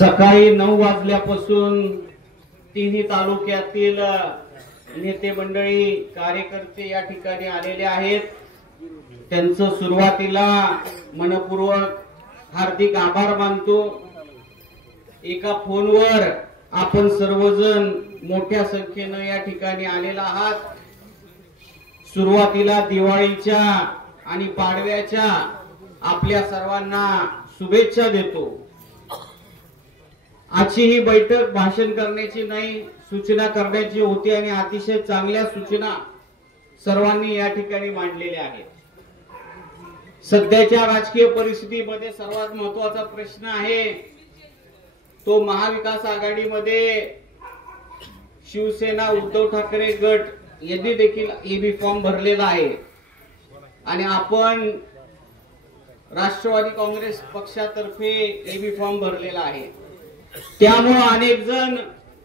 सकाळी 9 वाजल्यापासून तिन्ही तालुक्यातील नेते मंडळी कार्यकर्ते या ठिकाणी आलेले आहेत। त्यांचं सुरुवातीला मनपूर्वक हार्दिक आभार मानतो। एका फोनवर आपण सर्वजण मोठ्या संख्येने या ठिकाणी आलेला आहात। सुरुवातीला दिवाळीच्या आणि पाडव्याच्या आपल्या सर्वांना शुभेच्छा देतो। आजची ही बैठक भाषण करण्याची नाही, सूचना करण्याची होती आणि अतिशय चांगल्या सूचना सर्वांनी या ठिकाणी मांडलेल्या आहेत। सध्याच्या राजकीय परिस्थितीमध्ये सर्वात महत्त्वाचा प्रश्न आहे तो महाविकास आघाडीमध्ये शिवसेना उद्धव ठाकरे गट यांनी देखील एबी फॉर्म भरलेला आहे आणि आपण राष्ट्रवादी काँग्रेस पक्षातर्फे एबी फॉर्म भरलेला आहे। त्यामुळे अनेक जण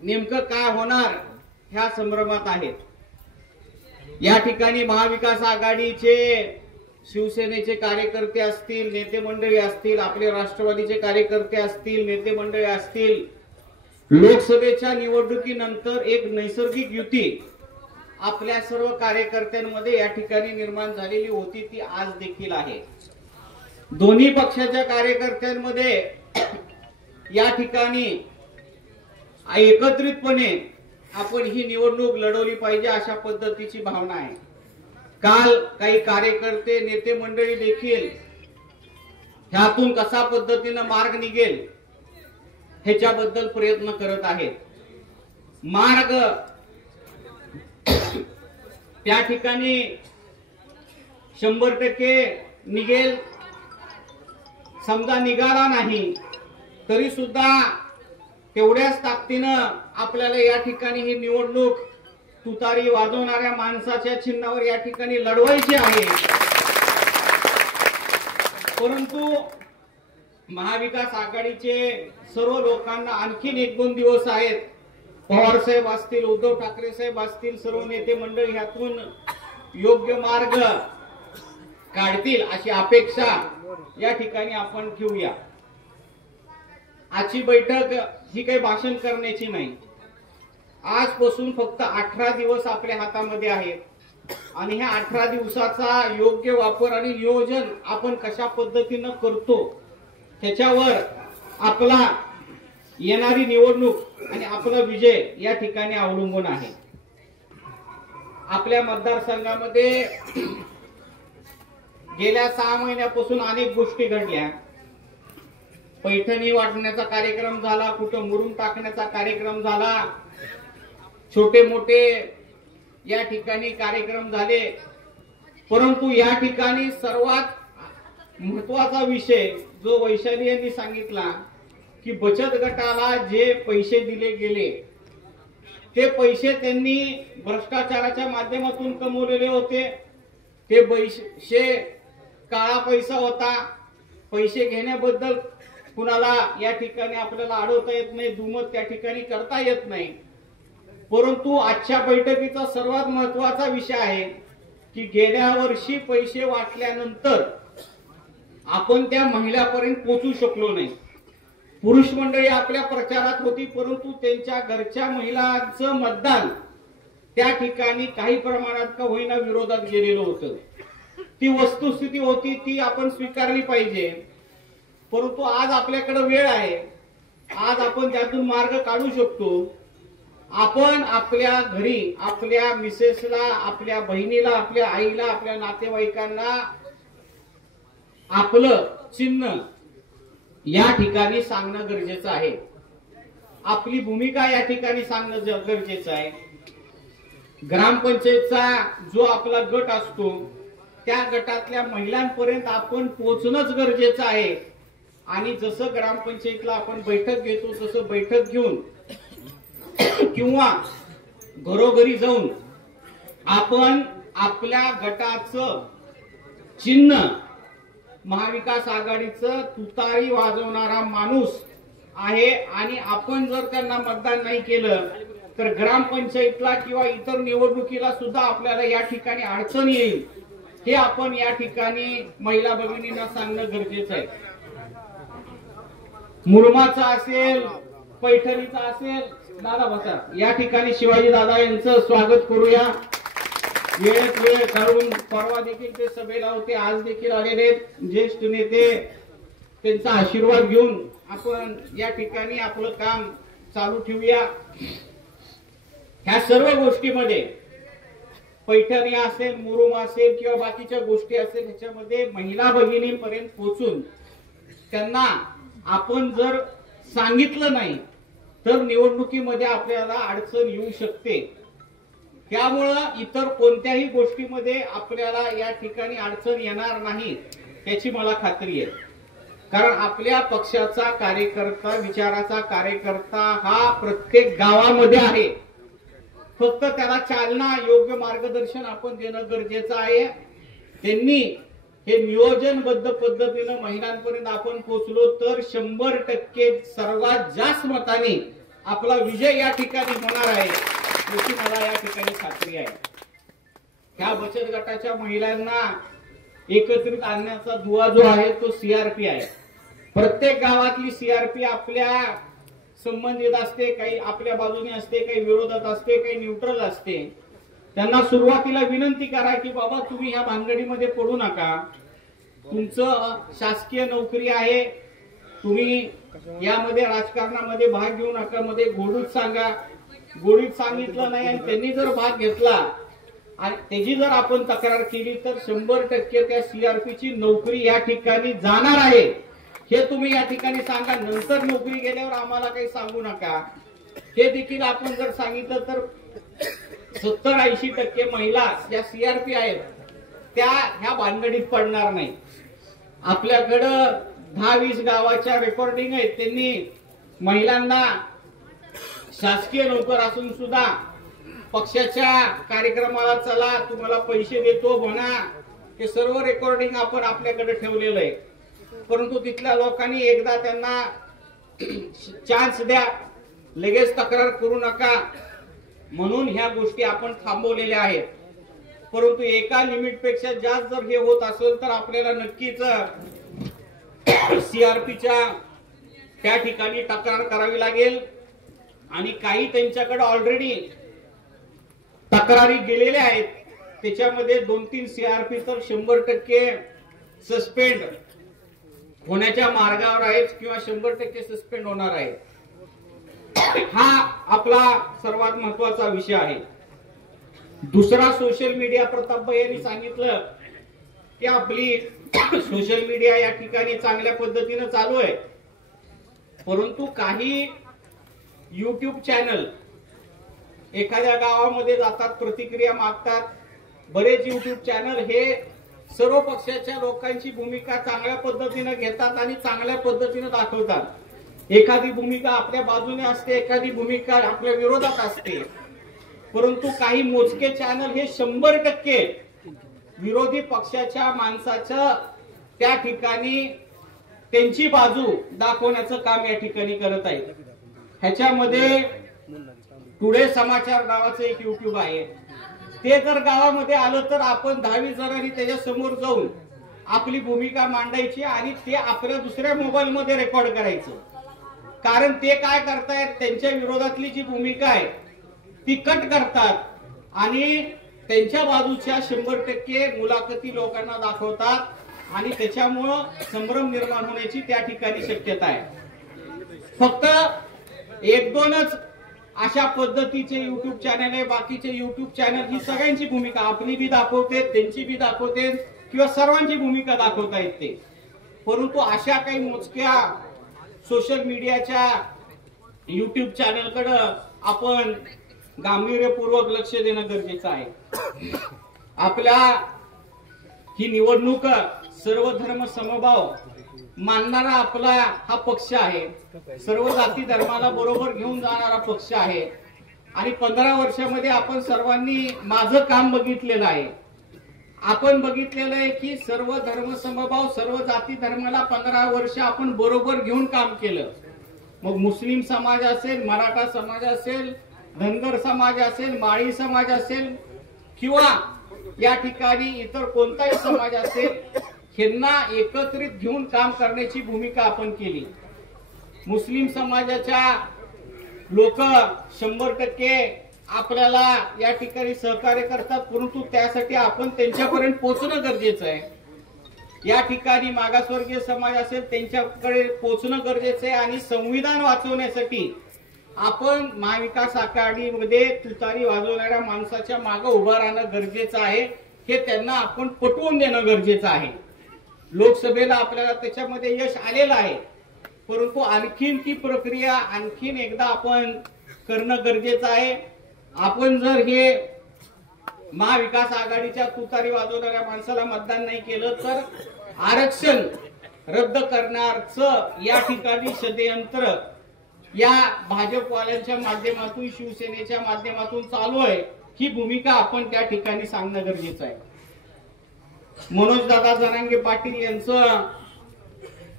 नेमकं काय होणार ह्या संभ्रमात आहेत। या ठिकाणी महाविकास आघाडीचे शिवसेनेचे कार्यकर्ते असतील, नेते मंडळी असतील, आपले राष्ट्रवादीचे कार्यकर्ते असतील, नेते मंडळी असतील, लोकसभेच्या निवडणुकीनंतर एक नैसर्गिक युती आपल्या सर्व कार्यकर्त्यांमध्ये या ठिकाणी निर्माण झालेली होती, ती आज देखील आहे। दोन्ही पक्षाच्या कार्यकर्त्यांमध्ये या ठिकाणी एकत्रितपणे आपण ही निवडणूक लढवली पाहिजे अशा पद्धतीची भावना आहे। काल काही कार्यकर्ते, नेते मंडळी देखील ह्यातून कसा पद्धतीने मार्ग निघेल ह्याच्याबद्दल प्रयत्न करत आहेत। मार्ग त्या ठिकाणी 100% निघेल, समजा निघाला नाही तरी सुद्धा तेवढ्याच ताकदीनं आपल्याला या ठिकाणी ही निवडणूक तुतारी वाजवणाऱ्या माणसाच्या चिन्हावर या ठिकाणी लढवायची आहे। परंतु महाविकास आघाडीचे सर्व लोकांना आणखीन 1-2 दिवस आहेत। पवार साहेब असतील, उद्धव ठाकरे साहेब असतील, सर्व नेते मंडळी ह्यातून योग्य मार्ग काढतील अशी अपेक्षा या ठिकाणी आपण घेऊया। आजची बैठक ही काही भाषण करण्याची नाही। आजपासून फक्त 18 दिवस आपल्या हातामध्ये आहेत आणि ह्या 18 दिवसाचा योग्य वापर आणि नियोजन आपण कशा पद्धतीने करतो त्याच्यावर आपला येणारी निवडणूक आणि आपला विजय या ठिकाणी अवलंबून आहे। आपल्या मतदारसंघामध्ये गेल्या 6 महिन्यापासून अनेक गोष्टी घडल्या। पैठणी वाटण्याचा कार्यक्रम झाला, कुठं मुरुम टाकण्याचा कार्यक्रम झाला, छोटे मोठे या ठिकाणी कार्यक्रम झाले। परंतु या ठिकाणी सर्वात महत्त्वाचा विषय जो वैशाली यांनी सांगितला की बचत गटाला जे पैसे दिले गेले ते पैसे त्यांनी भ्रष्टाचाराच्या माध्यमातून कमवलेले होते। ते पैसे काळा पैसा होता। पैसे घेण्याबद्दल कुणाला या ठिकाणी आपल्याला अडवता येत नाही, दुमत त्या ठिकाणी करता येत नाही। परंतु आजच्या बैठकीचा सर्वात महत्त्वाचा विषय आहे की गेल्या वर्षी पैसे वाटल्यानंतर आपण त्या महिलापर्यंत पोहोचू शकलो नाही। पुरुष मंडळी आपल्या प्रचारात होती, परंतु त्यांच्या घरच्या महिलांचं मतदान त्या ठिकाणी काही प्रमाणात का होईना विरोधात गेलेलं होतं। ती वस्तुस्थिती होती, ती आपण स्वीकारली पाहिजे। परंतु आज आपल्याकडे वेळ आहे, आज आपण त्यातून मार्ग काढू शकतो। आपण आपल्या घरी आपल्या मिसेसला, आपल्या बहिणीला, आपल्या आईला, आपल्या नातेवाईकांना आपलं चिन्ह या ठिकाणी सांगणं गरजेचं आहे। आपली भूमिका या ठिकाणी सांगणं गरजेचं आहे। ग्रामपंचायतचा जो आपला गट असतो त्या गटातल्या महिलांपर्यंत आपण पोहोचणंच गरजेचं आहे। आणि जसं ग्रामपंचायतला आपण बैठक घेतो तसं बैठक घेऊन किंवा घरोघरी जाऊन आपण आपल्या गटाचं चिन्ह महाविकास आघाडीचं तुतारी वाजवणारा माणूस आहे आणि आपण जर त्यांना मतदान नाही केलं तर ग्रामपंचायतला किंवा इतर निवडणुकीला सुद्धा आपल्याला या ठिकाणी अडचण येईल, हे आपण या ठिकाणी महिला भगिनींना सांगणं गरजेचं आहे। मुरमाचा असेल, पैठणीचा असेल, दादा बसा या ठिकाणी शिवाजी दादा यांचं स्वागत करूया. वेळेत वेळ काढून परवा देखील ते सभेला होते, आज देखील आलेले ज्येष्ठ नेते, त्यांचा आशीर्वाद घेऊन आपण या ठिकाणी आपलं काम चालू ठेवूया. ह्या सर्व गोष्टीमध्ये पैठणी असेल, मुरुम असेल किंवा बाकीच्या गोष्टी असेल, ह्याच्यामध्ये महिला भगिनींपर्यंत पोहोचून त्यांना आपण जर सांगितलं नाही तर निवडणुकीमध्ये आपल्याला अडचण येऊ शकते. त्यामुळं इतर कोणत्याही गोष्टीमध्ये आपल्याला या ठिकाणी अडचण येणार नाही याची मला खात्री आहे. कारण आपल्या पक्षाचा कार्यकर्ता, विचाराचा कार्यकर्ता हा प्रत्येक गावामध्ये आहे. फक्त त्याला चालना, योग्य मार्गदर्शन आपण देणं गरजेचं आहे. त्यांनी हे नियोजनबद्ध पद्धतीनं महिलांपर्यंत आपण पोहोचलो तर 100% सर्वात जास्त मताने आपला विजय या ठिकाणी होणार आहे याची मला या ठिकाणी खात्री आहे. ह्या बचत गटाच्या महिलांना एकत्रित आणण्याचा दुवा जो आहे तो सीआरपी आहे. प्रत्येक गावातली सीआरपी आपल्या संबंधित असते, काही आपल्या बाजूने असते, काही विरोधात असते, काही न्यूट्रल असते. त्यांना सुरुवातीला विनंती करा की बाबा तुम्ही ह्या भानगडीमध्ये पडू नका. तुमचं शासकीय नोकरी आहे, तुम्ही यामध्ये राजकारणामध्ये भाग घेऊ नका. मध्ये गोडीत सांगा. गोडीत सांगितलं नाही आणि त्यांनी जर भाग घेतला आणि त्याची जर आपण तक्रार केली तर 100% त्या सीआरपीची नोकरी या ठिकाणी जाणार आहे हे तुम्ही या ठिकाणी सांगा. नंतर नोकरी गेल्यावर आम्हाला काही सांगू नका. हे देखील आपण जर सांगितलं तर 70-80% महिला या सीआरपी आहेत त्या ह्या भानगडीत पडणार नाही. आपल्याकडं 10-20 गावाच्या रेकॉर्डिंग आहेत. त्यांनी महिलांना शासकीय नोकर असून सुद्धा पक्षाच्या कार्यक्रमाला चला तुम्हाला पैसे देतो म्हणा, हे सर्व रेकॉर्डिंग आपण आपल्याकडे ठेवलेलं आहे. परंतु तिथल्या लोकांनी एकदा त्यांना चान्स द्या, लगेच तक्रार करू नका म्हणून ह्या गोष्टी आपण थांबवलेल्या आहेत. परंतु एका लिमिट पेक्षा जास्त जर हे होत असेल तर आपल्याला नक्कीच सीआरपीच्या त्या ठिकाणी तक्रार करावी लागेल. आणि काही त्यांच्याकडे ऑलरेडी तक्रारी गेलेल्या आहेत, त्याच्यामध्ये 2-3 सीआरपी तर 100% सस्पेंड होण्याच्या मार्गावर आहेत किंवा 100% सस्पेंड होणार आहे. हा आपला सर्वात महत्वाचा विषय आहे. दुसरा सोशल मीडिया, प्रतापभाई यांनी सांगितलं की आपली सोशल मीडिया या ठिकाणी चांगल्या पद्धतीने चालू आहे. परंतु काही युट्यूब चॅनल एखाद्या गावामध्ये जातात, प्रतिक्रिया मागतात. बरेच युट्यूब चॅनल हे सर्व पक्षाच्या लोकांची भूमिका चांगल्या पद्धतीने घेतात आणि चांगल्या पद्धतीने दाखवतात. एखादी भूमिका आपल्या बाजूने असते, एखादी भूमिका आपल्या विरोधात असते. परंतु काही मोजके चॅनल हे 100% विरोधी पक्षाच्या माणसाचं त्या ठिकाणी त्यांची बाजू दाखवण्याचं काम या ठिकाणी करत आहेत. ह्याच्यामध्ये टुडे समाचार नावाचं एक युट्यूब आहे. ते जर गावामध्ये आलं तर आपण 10-20 जणांनी त्याच्या समोर जाऊन आपली भूमिका मांडायची आणि ते आपल्या दुसऱ्या मोबाईल मध्ये रेकॉर्ड करायचं. कारण ते काय करतायत, त्यांच्या विरोधातली जी भूमिका आहे ती कट करतात आणि त्यांच्या बाजूच्या 100% मुलाखती लोकांना दाखवतात आणि त्याच्यामुळं संभ्रम निर्माण होण्याची त्या ठिकाणी शक्यता आहे. फक्त 1-2च अशा पद्धतीचे युट्यूब चॅनल आहे. बाकीचे युट्यूब चॅनल ही सगळ्यांची भूमिका आपली बी दाखवते, त्यांची बी दाखवते किंवा सर्वांची भूमिका दाखवता येते. परंतु अशा काही मोजक्या सोशल मीडियाच्या युट्यूब चॅनलकडे आपण गांभीर्यपूर्वक लक्ष देणं गरजेचं आहे. आपल्या ही निवडणूक सर्व धर्म समभाव मानणारा आपला हा पक्ष आहे. सर्व जाती धर्माला बरोबर घेऊन जाणारा पक्ष आहे. आणि 15 वर्षामध्ये आपण सर्वांनी माझं काम बघितलेलं आहे. आपण बघितलेलं आहे की सर्व धर्म समभाव, सर्व जाती धर्माला 15 वर्ष आपण बरोबर घेऊन काम केलं. मग मुस्लिम समाज असेल, मराठा समाज असेल, धनगर समाज असेल, माळी समाज असेल किंवा या ठिकाणी इतर कोणताही समाज असेल, ह्यांना एकत्रित घेऊन काम करण्याची भूमिका आपण केली. मुस्लिम समाजाच्या लोक 100% आपल्याला या ठिकाणी सहकार्य करतात, परंतु त्यासाठी आपण त्यांच्यापर्यंत पोहोचणं गरजेचं आहे. या ठिकाणी मागासवर्गीय समाज असेल त्यांच्याकडे पोहोचणं गरजेचं आहे आणि संविधान वाचवण्यासाठी आपण महाविकास आघाडीमध्ये तुतारी वाजवणाऱ्या माणसाच्या मागे उभं राहणं गरजेचं आहे. हे त्यांना आपण पटवून देणं गरजेचं आहे. लोकसभेला आपल्याला त्याच्यामध्ये यश आलेलं आहे, परंतु आणखीन ती प्रक्रिया आणखीन एकदा आपण करणं गरजेचं आहे. आपण जर हे महाविकास आघाडीच्या तुतारी वाजवणाऱ्या माणसाला मतदान नाही केलं तर आरक्षण रद्द करण्याचं या ठिकाणी षडयंत्र या भाजपवाल्यांच्या माध्यमातून शिवसेनेच्या माध्यमातून चालू आहे. ही भूमिका आपण त्या ठिकाणी सांगणं गरजेचं आहे. मनोजदादा जरांगे पाटील यांचं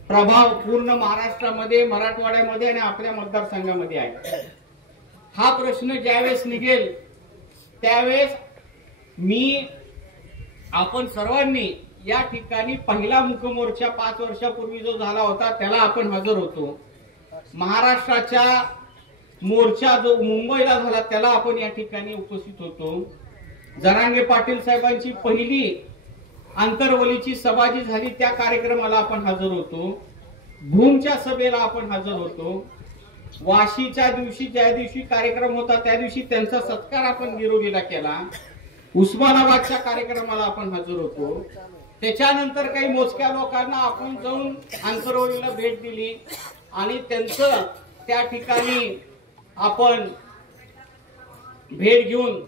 प्रभाव पूर्ण महाराष्ट्रामध्ये, मराठवाड्यामध्ये आणि आपल्या मतदारसंघामध्ये आहे. हा प्रश्न ज्यावेळेस निघेल त्यावेळेस आपण सर्वांनी या ठिकाणी पहिला मुकमोर्चा 5 वर्षापूर्वी जो झाला होता त्याला आपण हजर होतो. महाराष्ट्राच्या मोर्चा जो मुंबईला झाला त्याला आपण या ठिकाणी उपस्थित होतो. जरांगे पाटील साहेबांची पहिली आंतरवलीची सभा जी झाली त्या कार्यक्रमाला आपण हजर होतो. भूमच्या सभेला आपण हजर होतो. वाशीच्या दिवशी ज्या दिवशी कार्यक्रम होता त्या दिवशी त्यांचा सत्कार आपण गिरोलीला केला. उस्मानाबादच्या कार्यक्रमाला आपण हजर होतो. त्याच्यानंतर काही मोजक्या लोकांना आपण जाऊन आंतरवलीला भेट दिली आणि त्यांचं त्या ठिकाणी आपण भेट घेऊन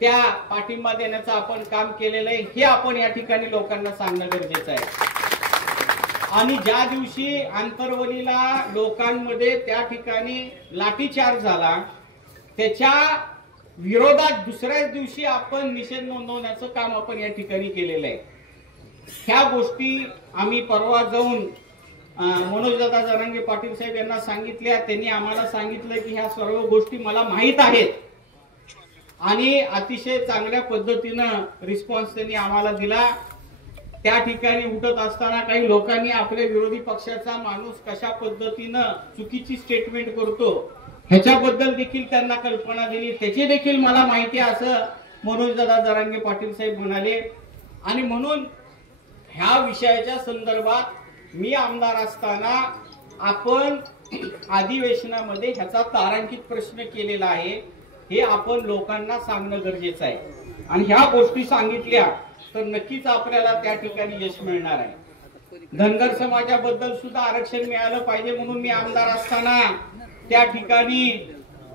त्या पाठिंबा देण्याचं आपण काम केलेलं आहे. हे आपण या ठिकाणी लोकांना सांगणं गरजेचं आहे. आणि ज्या दिवशी आंतरवलीला लोकांमध्ये त्या ठिकाणी लाठीचार्ज झाला त्याच्या विरोधात दुसऱ्याच दिवशी आपण निषेध नोंदवण्याचं काम आपण या ठिकाणी केलेलं आहे. ह्या गोष्टी आम्ही परवा जाऊन मनोजदादा जरांगे पाटील साहेब यांना सांगितल्या. त्यांनी आम्हाला सांगितलं की ह्या सर्व गोष्टी मला माहीत आहेत आणि अतिशय चांगल्या पद्धतीनं रिस्पॉन्स त्यांनी आम्हाला दिला. त्या ठिकाणी उठत असताना काही लोकांनी आपल्या विरोधी पक्षाचा माणूस कशा पद्धतीनं चुकीची स्टेटमेंट करतो ह्याच्याबद्दल देखील त्यांना कल्पना दिली. त्याची देखील मला माहिती आहे असं मनोजदादा जरांगे पाटील साहेब म्हणाले. आणि म्हणून ह्या विषयाच्या संदर्भात मी आमदार असताना आपण अधिवेशनामध्ये ह्याचा तारांकित प्रश्न केलेला आहे. हे आपण लोकांना सांगणं गरजेचं आहे आणि ह्या गोष्टी सांगितल्या तर नक्कीच आपल्याला त्या ठिकाणी यश मिळणार आहे. धनगर समाजाबद्दल सुद्धा आरक्षण मिळालं पाहिजे म्हणून मी आमदार असताना त्या ठिकाणी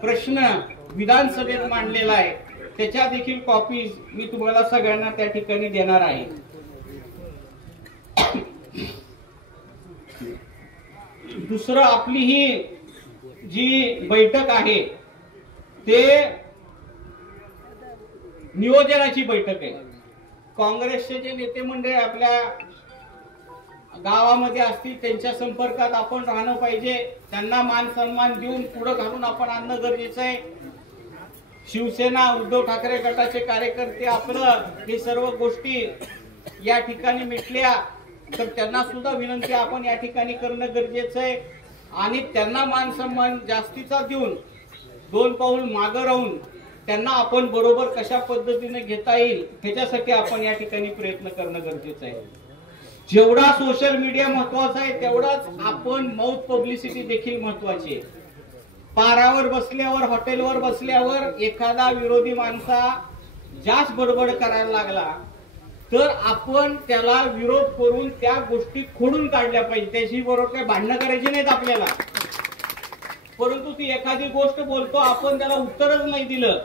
प्रश्न विधानसभेत मांडलेला आहे. त्याच्या देखील कॉपीज मी तुम्हाला सगळ्यांना त्या ठिकाणी देणार आहे. दुसरं आपली ही जी बैठक आहे ते नियोजनाची बैठक आहे. काँग्रेसचे जे नेते मंडळ आपल्या गावामध्ये असतील त्यांच्या संपर्कात आपण राहणं पाहिजे. त्यांना मान सन्मान देऊन पुढे घालून आपण आणणं गरजेचं आहे. शिवसेना उद्धव ठाकरे गटाचे कार्यकर्ते आपलं हे सर्व गोष्टी या ठिकाणी मिटल्या तर त्यांना सुद्धा विनंती आपण या ठिकाणी करणं गरजेचं आहे आणि त्यांना मान सन्मान जास्तीचा देऊन 2 पाऊल मागे राहून त्यांना आपण बरोबर कशा पद्धतीने घेता येईल ह्याच्यासाठी आपण या ठिकाणी प्रयत्न करणं गरजेचं आहे. जेवढा सोशल मीडिया महत्वाचा आहे तेवढाच आपण माउथ पब्लिसिटी देखील महत्वाची आहे. पारावर बसल्यावर हॉटेलवर बसल्यावर एखादा विरोधी माणसा जास्त बडबड करायला लागला तर आपण त्याला विरोध करून त्या गोष्टी खोडून काढल्या पाहिजे. त्याची बरोबर काही भांडणं करायची नाहीत आपल्याला, परंतु ती एखादी गोष्ट बोलतो आपण त्याला उत्तरच नाही दिलं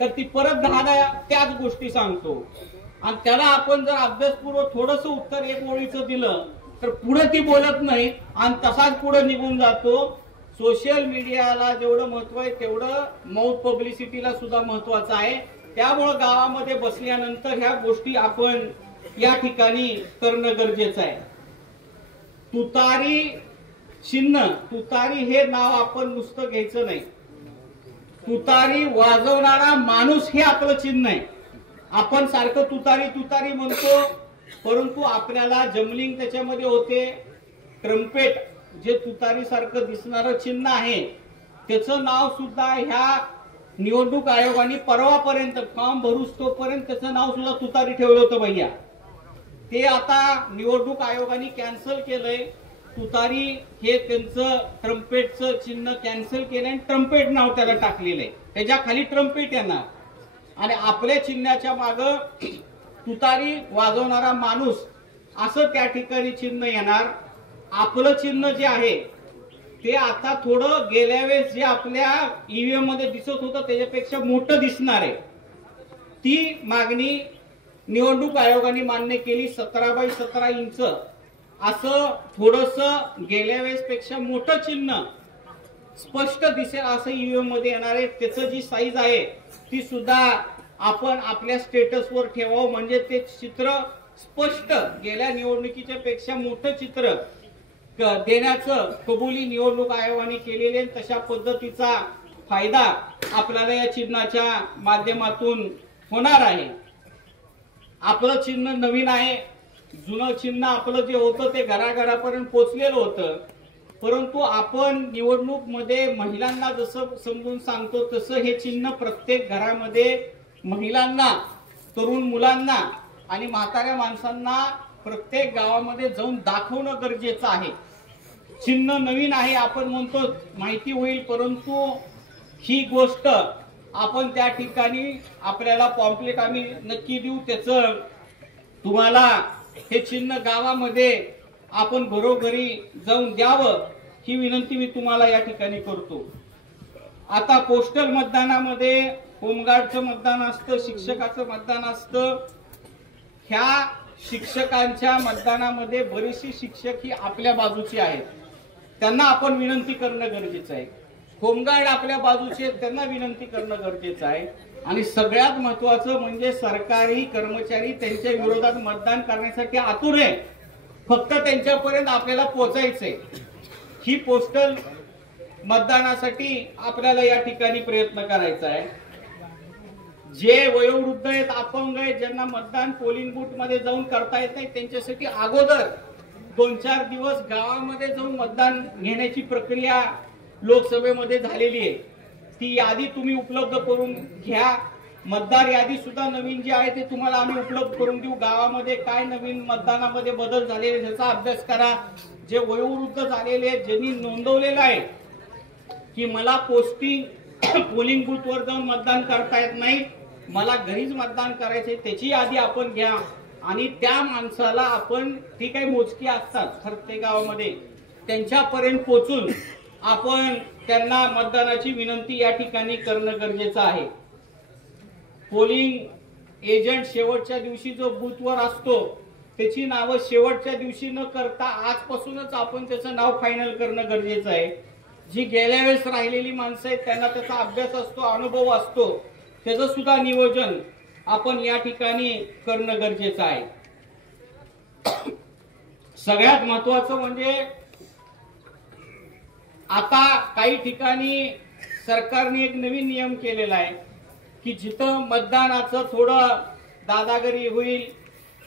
तर ती परत 10 त्याच गोष्टी सांगतो आणि त्याला आपण जर अभ्यासपूर्वक थोडंसं उत्तर एक ओळीचं दिलं तर पुढे ती बोलत नाही आणि तसाच पुढे निघून जातो. सोशल मीडियाला जेवढं महत्व आहे तेवढं माउथ पब्लिसिटीला सुद्धा महत्वाचं आहे. त्यामुळे गावामध्ये बसल्यानंतर ह्या गोष्टी आपण या ठिकाणी करणं गरजेचं आहे. तुतारी चिन्ह, तुतारी हे नाव आपण नुसतं घ्यायचं नाही. तुतारी वाजवणारा माणूस हे आपलं चिन्ह आहे. आपण सारखं तुतारी तुतारी म्हणतो परंतु आपल्याला जमलिंग त्याच्यामध्ये होते, ट्रम्पेट जे तुतारी सारखं दिसणारं चिन्ह आहे त्याचं नाव सुद्धा ह्या निवडणूक आयोगाने परवापर्यंत फॉर्म भरूस तोपर्यंत त्याचं नाव सुद्धा तुतारी ठेवलं होतं भैया. ते आता निवडणूक आयोगाने कॅन्सल केलंय. तुतारी हे त्यांचं ट्रम्पेटचं चिन्ह कॅन्सल केलंय आणि ट्रम्पेट नाव त्याला टाकलेलं आहे. त्याच्या खाली ट्रम्पेट येणार आणि आपल्या चिन्हाच्या माग तुतारी वाजवणारा माणूस असं त्या ठिकाणी चिन्ह येणार. आपलं चिन्ह जे आहे ते आता थोडं गेल्या वेळेस जे आपल्या ईव्हीएम मध्ये दिसत होतं त्याच्यापेक्षा मोठं दिसणार आहे. ती मागणी निवडणूक आयोगाने मान्य केली. 17x17 इंच असं थोडस गेल्या वेळेस पेक्षा मोठं चिन्ह स्पष्ट दिसेल असं ईव्हीएम मध्ये येणार आहे. त्याचं जी साईज आहे ती सुद्धा आपण आपल्या स्टेटसवर ठेवावं म्हणजे ते चित्र स्पष्ट गेल्या निवडणुकीच्या पेक्षा मोठं चित्र देण्याचं कबुली निवडणूक आयोगाने केलेले. तशा पद्धतीचा फायदा आपल्याला या चिन्हाच्या माध्यमातून होणार आहे. आपलं चिन्ह नवीन आहे. जुनं चिन्ह आपलं जे होतं ते घराघरापर्यंत पोहोचलेलं होतं. परंतु आपण निवडणूक मध्ये महिलांना जसं समजून सांगतो तसं हे चिन्ह प्रत्येक घरामध्ये महिलांना, तरुण मुलांना आणि म्हाताऱ्या माणसांना प्रत्येक गावामध्ये जाऊन दाखवणं गरजेचं आहे. चिन्ह नवीन आहे आपण म्हणतो माहिती होईल, परंतु ही गोष्ट आपण त्या ठिकाणी आपल्याला पॉम्पलेट आम्ही नक्की देऊ. त्याचं तुम्हाला हे चिन्ह गावामध्ये आपण घरोघरी जाऊन द्यावं ही विनंती मी तुम्हाला या ठिकाणी करतो. आता पोस्टल मतदानामध्ये होमगार्डचं मतदान असतं, शिक्षकाचं मतदान असतं. ह्या शिक्षकांच्या मतदानामध्ये बरीचशी शिक्षक ही आपल्या बाजूची आहेत. त्यांना आपण विनंती करणं गरजेचं आहे. होमगार्ड आपल्या बाजूचे त्यांना विनंती करणं गरजेचं आहे. आणि सगळ्यात महत्वाचं म्हणजे सरकारी कर्मचारी त्यांच्या विरोधात मतदान करण्यासाठी आतुर आहे. फक्त त्यांच्यापर्यंत आपल्याला पोहोचायचंय. ही पोस्टल मतदानासाठी आपल्याला या ठिकाणी प्रयत्न करायचा आहे. जे वयोवृद्ध आहेत, अपंग आहेत, ज्यांना मतदान पोलिंग बूथ मध्ये जाऊन करता येत नाही त्यांच्यासाठी अगोदर 2-4 दिवस गावामध्ये जाऊन मतदान घेण्याची प्रक्रिया लोकसभेमध्ये झालेली आहे. ती यादी तुम्ही उपलब्ध करून घ्या. मतदार यादी सुद्धा नवीन जी आहे ते तुम्हाला आम्ही उपलब्ध करून देऊ. गावामध्ये काय नवीन मतदानामध्ये बदल झालेले त्याचा अभ्यास करा. जे वयोवृद्ध झालेले आहेत, ज्यांनी नोंदवलेलं आहे की मला पोलिंग बूथ वर जाऊन मतदान करता येत नाही, मला घरीच मतदान करायचंय, त्याची यादी आपण घ्या. आणि त्या माणसाला आपण ती काही मोजकी असतात प्रत्येक गावामध्ये त्यांच्यापर्यंत पोहोचून आपण त्यांना मतदानाची विनंती या ठिकाणी करणं गरजेचं आहे. पोलिंग एजंट शेवटच्या दिवशी जो बूथवर असतो त्याची नावं शेवटच्या दिवशी न करता आजपासूनच आपण त्याचं नाव फायनल करणं गरजेचं आहे. जी गेल्या वेळेस राहिलेली माणसं आहेत त्यांना त्याचा अभ्यास असतो, अनुभव असतो, त्याचं सुद्धा नियोजन आपण या ठिकाणी करणं गरजेचं आहे. सगळ्यात महत्वाचं म्हणजे आता काही ठिकाणी सरकारने एक नवीन नियम केलेला आहे की जिथं मतदानाचं थोडं दादागिरी होईल,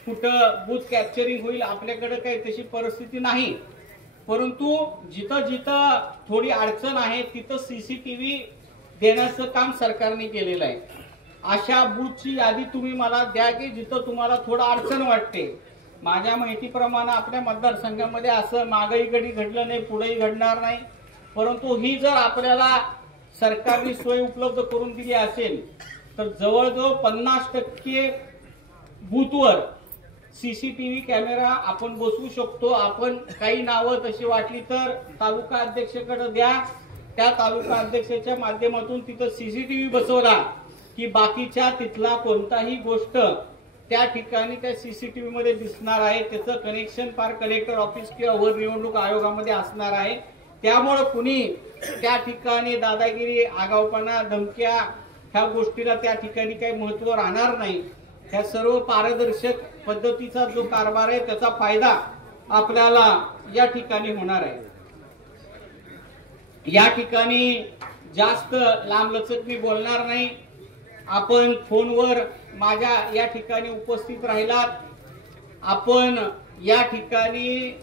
कुठं बूथ कॅप्चरिंग होईल, आपल्याकडे काही तशी परिस्थिती नाही. परंतु जिथं जिथं थोडी अडचण आहे तिथं सीसीटीव्ही देण्याचं काम सरकारने केलेलं आहे. अशा बूथची यादी तुम्ही मला द्या की जिथं तुम्हाला थोडं अडचण वाटते. माझ्या माहितीप्रमाणे आपल्या मतदारसंघामध्ये असं मागही कधी घडलं नाही, पुढेही घडणार नाही. परंतु ही जर आपल्याला सरकारने सोय उपलब्ध करून दिली असेल तर जवळजवळ 50% बूथवर सीसीटीव्ही कॅमेरा आपण बसवू शकतो. आपण काही नावं तशी वाटली तर तालुका अध्यक्षाकडे द्या. त्या तालुका अध्यक्षाच्या माध्यमातून तिथं सीसीटीव्ही बसवला की बाकीच्या तिथला कोणताही गोष्ट त्या ठिकाणी त्या सीसीटीव्ही मध्ये दिसणार आहे. त्याचं कनेक्शन पार कलेक्टर ऑफिस किंवा वर निवडणूक आयोगामध्ये असणार आहे. त्यामुळे कुणी त्या ठिकाणी दादागिरी, आगाऊपणा, धमक्या ह्या गोष्टीला त्या ठिकाणी काही महत्व राहणार नाही. ह्या सर्व पारदर्शक पद्धतीचा जो कारभार आहे त्याचा फायदा आपल्याला या ठिकाणी होणार आहे. या ठिकाणी जास्त लांबलचक मी बोलणार नाही. आपण फोनवर माझ्या या ठिकाणी उपस्थित राहिलात. आपण या ठिकाणी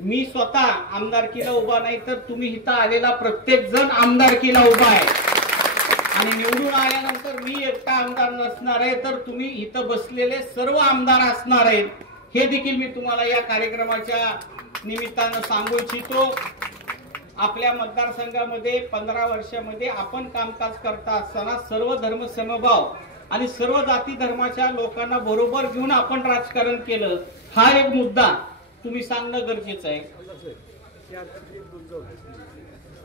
मी स्वतः आमदारकीला उभा नाही तर तुम्ही इथं आलेला प्रत्येक जण आमदारकीला उभा आहे आणि निवडून आल्यानंतर मी एकटा आमदार नसणार आहे तर तुम्ही इथं बसलेले सर्व आमदार असणार आहेत हे देखील मी तुम्हाला या कार्यक्रमाच्या निमित्तानं सांगू इच्छितो। आपल्या मतदारसंघामध्ये 15 वर्षामध्ये आपण कामकाज करता असताना सर्व धर्म समभाव आणि सर्व जाती धर्माच्या लोकांना बरोबर घेऊन आपण राजकारण केलं, हा एक मुद्दा तुम्ही सांगणं गरजेचं आहे।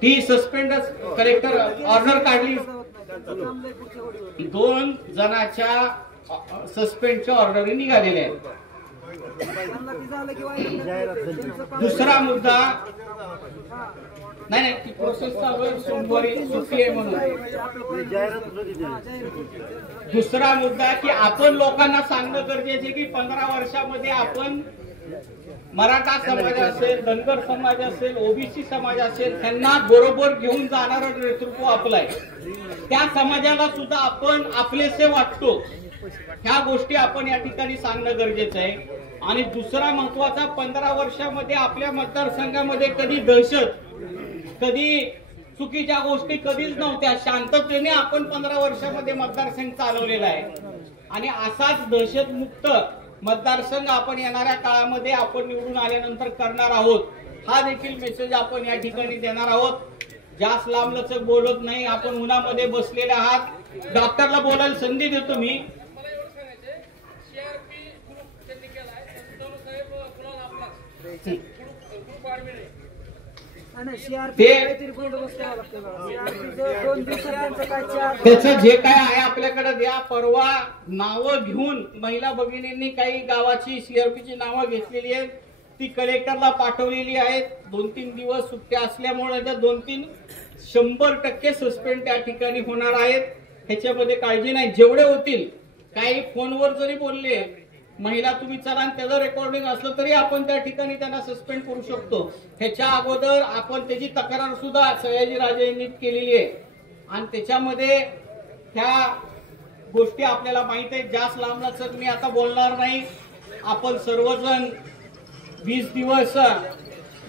ती सस्पेंड कलेक्टर ऑर्डर काढली, 2 जणांच्या सस्पेंडच्या ऑर्डर निघालेल्या आहेत। दुसरा मुद्दा नाही ती प्रोसेस चालू आहे, सोमवारी सुट्टी आहे म्हणून। दुसरा मुद्दा की आपण लोकांना सांगणं गरजेचे की 15 वर्षामध्ये आपण मराठा समाज असेल, धनगर समाज असेल, ओबीसी समाज असेल, त्यांना बरोबर घेऊन जाणारं नेतृत्व आपलं आहे। त्या समाजाला सुद्धा आपण आपलेसे वाटतो, ह्या गोष्टी आपण या ठिकाणी सांगणं गरजेचं आहे। आणि दुसरा महत्वाचा, 15 वर्षामध्ये आपल्या मतदारसंघामध्ये कधी दहशत, कधी चुकीच्या गोष्टी कधीच नव्हत्या। शांततेने आपण 15 वर्षामध्ये मतदारसंघ चालवलेला आहे आणि असाच दहशतमुक्त मतदारसंघ आपण येणाऱ्या काळामध्ये आपण निवडून आल्यानंतर करणार आहोत, हा देखील मेसेज आपण या ठिकाणी देणार आहोत। जास्त लांबलचक बोलत नाही, आपण उन्हामध्ये बसलेले आहात, डॉक्टरला बोलायला संधी देतो मी। त्याचं जे काय आहे आपल्याकडे द्या, परवा नावं घेऊन महिला भगिनींनी काही गावाची सीआरपीची नावं घेतलेली आहेत, ती कलेक्टरला पाठवलेली आहेत। 2-3 दिवस सुट्ट्या असल्यामुळे त्या 2-3 100% सस्पेंड त्या ठिकाणी होणार आहेत, ह्याच्यामध्ये काळजी नाही। जेवढे होतील, काही फोनवर जरी बोलले महिला तुम्ही चला आणि त्याचं रेकॉर्डिंग असलं तरी आपण त्या ठिकाणी त्यांना सस्पेंड करू शकतो। ह्याच्या अगोदर आपण त्याची तक्रार सुद्धा सयाजीराजे यांनी केलेली आहे आणि त्याच्यामध्ये ह्या गोष्टी आपल्याला माहित आहेत। जास्त लांबलचक मी आता बोलणार नाही, आपण सर्वजण 20 दिवस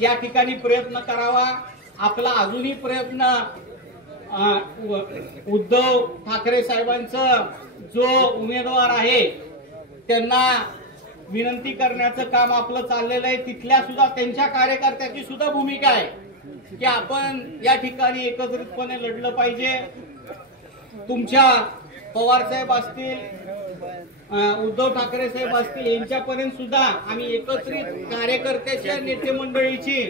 या ठिकाणी प्रयत्न करावा। आपला अजूनही प्रयत्न उद्धव ठाकरे साहेबांचं जो उमेदवार आहे त्यांना विनंती करण्याचं काम आपलं चाललेलं आहे। तिथल्या सुद्धा त्यांच्या कार्यकर्त्याची सुद्धा भूमिका आहे की आपण या ठिकाणी एकत्रितपणे लढलं पाहिजे। तुमच्या पवार साहेब असतील, उद्धव ठाकरे साहेब असतील, यांच्यापर्यंत सुद्धा आम्ही एकत्रित कार्यकर्त्याच्या नेते मंडळीची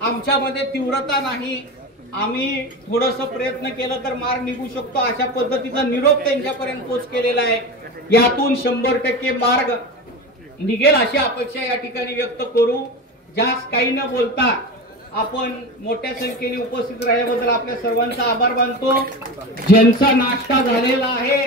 आमच्यामध्ये तीव्रता नाही, आम्ही थोडस प्रयत्न केलं तर मार्ग निघू शकतो, अशा पद्धतीचा निरोप त्यांच्यापर्यंत पोच केलेला आहे। यातून 100% मार्ग निघेल अशी अपेक्षा या ठिकाणी व्यक्त करू। जास्त काही न बोलता आपण मोठ्या संख्येने उपस्थित राहिल्याबद्दल आपल्या सर्वांचा आभार मानतो। ज्यांचा नाश्ता झालेला आहे